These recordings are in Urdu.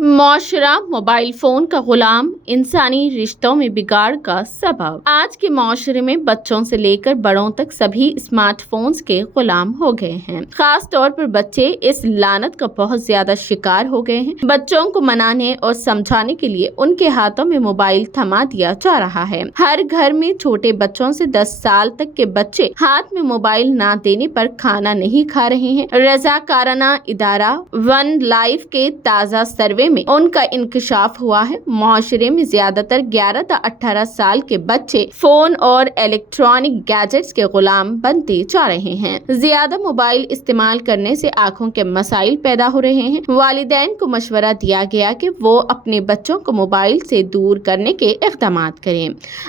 معاشرہ موبائل فون کا غلام، انسانی رشتوں میں بگاڑ کا سبب۔ آج کے معاشرے میں بچوں سے لے کر بڑوں تک سبھی اسمارٹ فونز کے غلام ہو گئے ہیں۔ خاص طور پر بچے اس لعنت کا بہت زیادہ شکار ہو گئے ہیں۔ بچوں کو منانے اور سمجھانے کے لیے ان کے ہاتھوں میں موبائل تھما دیا جا رہا ہے۔ ہر گھر میں چھوٹے بچوں سے 10 سال تک کے بچے ہاتھ میں موبائل نہ دینے پر کھانا نہیں کھا رہے ہیں۔ رضاکارانہ ادارہ ون لائف کے تازہ سروے میں ان کا انکشاف ہوا ہے۔ معاشرے میں زیادہ تر 11 تا 18 سال کے بچے فون اور الیکٹرانک گیجٹس کے غلام بنتے جا رہے ہیں۔ زیادہ موبائل استعمال کرنے سے آنکھوں کے مسائل پیدا ہو رہے ہیں۔ والدین کو مشورہ دیا گیا کہ وہ اپنے بچوں کو موبائل سے دور کرنے کے اقدامات کریں۔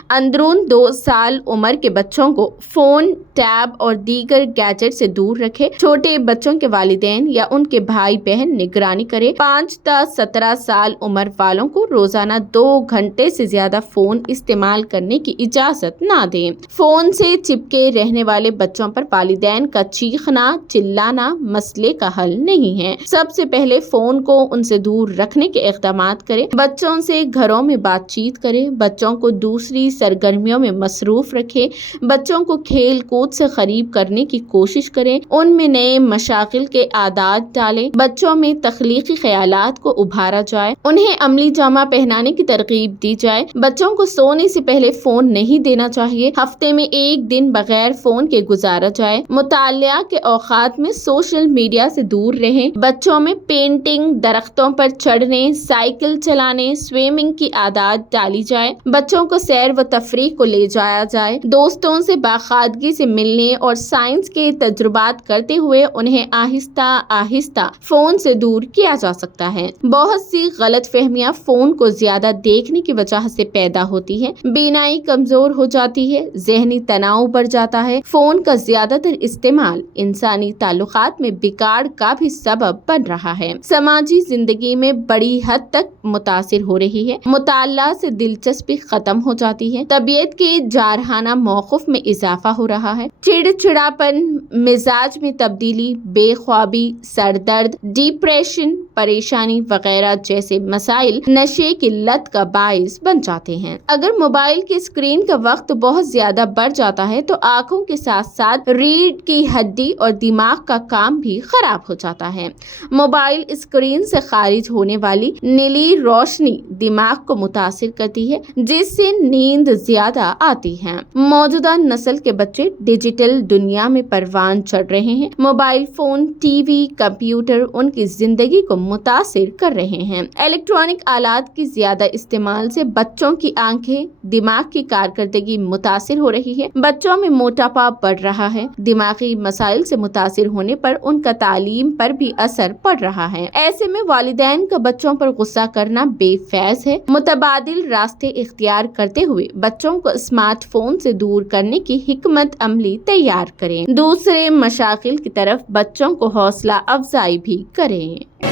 اندرون 2 سال عمر کے بچوں کو فون، ٹیب اور دیگر گیجٹ سے دور رکھے۔ چھوٹے بچوں کے والدین یا ان کے بھائی بہن نگرانی کرے۔ 5 تا 17 سال عمر والوں کو روزانہ 2 گھنٹے سے زیادہ فون استعمال کرنے کی اجازت نہ دیں۔ فون سے چپکے رہنے والے بچوں پر والدین کا چیخنا چلانا مسئلے کا حل نہیں ہے۔ سب سے پہلے فون کو ان سے دور رکھنے کے اقدامات کریں۔ بچوں سے گھروں میں بات چیت کریں۔ بچوں کو دوسری سرگرمیوں میں مصروف رکھیں۔ بچوں کو کھیل کود سے قریب کرنے کی کوشش کریں۔ ان میں نئے مشاغل کے عادات ڈالیں۔ بچوں میں تخلیقی خیالات کو ابھارا جائے۔ انہیں عملی جامہ پہنانے کی ترغیب دی جائے۔ بچوں کو سونے سے پہلے فون نہیں دینا چاہیے۔ ہفتے میں 1 دن بغیر فون کے گزارا جائے۔ مطالعہ کے اوقات میں سوشل میڈیا سے دور رہیں۔ بچوں میں پینٹنگ، درختوں پر چڑھنے، سائیکل چلانے، سوئمنگ کی عادات ڈالی جائے۔ بچوں کو سیر و تفریح کو لے جایا جائے۔ دوستوں سے باقاعدگی سے ملنے اور سائنس کے تجربات کرتے ہوئے انہیں آہستہ آہستہ فون سے دور کیا جا سکتا ہے۔ بہت سی غلط فہمیاں فون کو زیادہ دیکھنے کی وجہ سے پیدا ہوتی ہیں۔ بینائی کمزور ہو جاتی ہے، ذہنی تناؤ بڑھ جاتا ہے۔ فون کا زیادہ تر استعمال انسانی تعلقات میں بگاڑ کا بھی سبب بن رہا ہے۔ سماجی زندگی میں بڑی حد تک متاثر ہو رہی ہے۔ مطالعہ سے دلچسپی ختم ہو جاتی ہے۔ طبیعت کے جارحانہ موقف میں اضافہ ہو رہا ہے۔ چڑچڑاپن، مزاج میں تبدیلی، بے خوابی، سر درد، ڈپریشن، پریشانی وغیرہ جیسے مسائل نشے کی لت کا باعث بن جاتے ہیں۔ اگر موبائل کی اسکرین کا وقت بہت زیادہ بڑھ جاتا ہے تو آنکھوں کے ساتھ ساتھ ریڑھ کی ہڈی اور دماغ کا کام بھی خراب ہو جاتا ہے۔ موبائل اسکرین سے خارج ہونے والی نیلی روشنی دماغ کو متاثر کرتی ہے، جس سے نیند زیادہ آتی ہے۔ موجودہ نسل کے بچے ڈیجیٹل دنیا میں پروان چڑھ رہے ہیں۔ Mobile phone, T V, computer ان کی زندگی کو متاثر کر رہے ہیں۔ الیکٹرانک آلات کی زیادہ استعمال سے بچوں کی آنکھیں، دماغ کی کارکردگی متاثر ہو رہی ہے۔ بچوں میں موٹاپا بڑھ رہا ہے۔ دماغی مسائل سے متاثر ہونے پر ان کا تعلیم پر بھی اثر پڑ رہا ہے۔ ایسے میں والدین کا بچوں پر غصہ کرنا بے فائدہ ہے۔ متبادل راستے اختیار کرتے ہوئے بچوں کو اسمارٹ فون سے دور کرنے کی حکمت عملی تیار کریں۔ دوسرے مشاغل کی طرف بچوں کو حوصلہ افزائی بھی کریں۔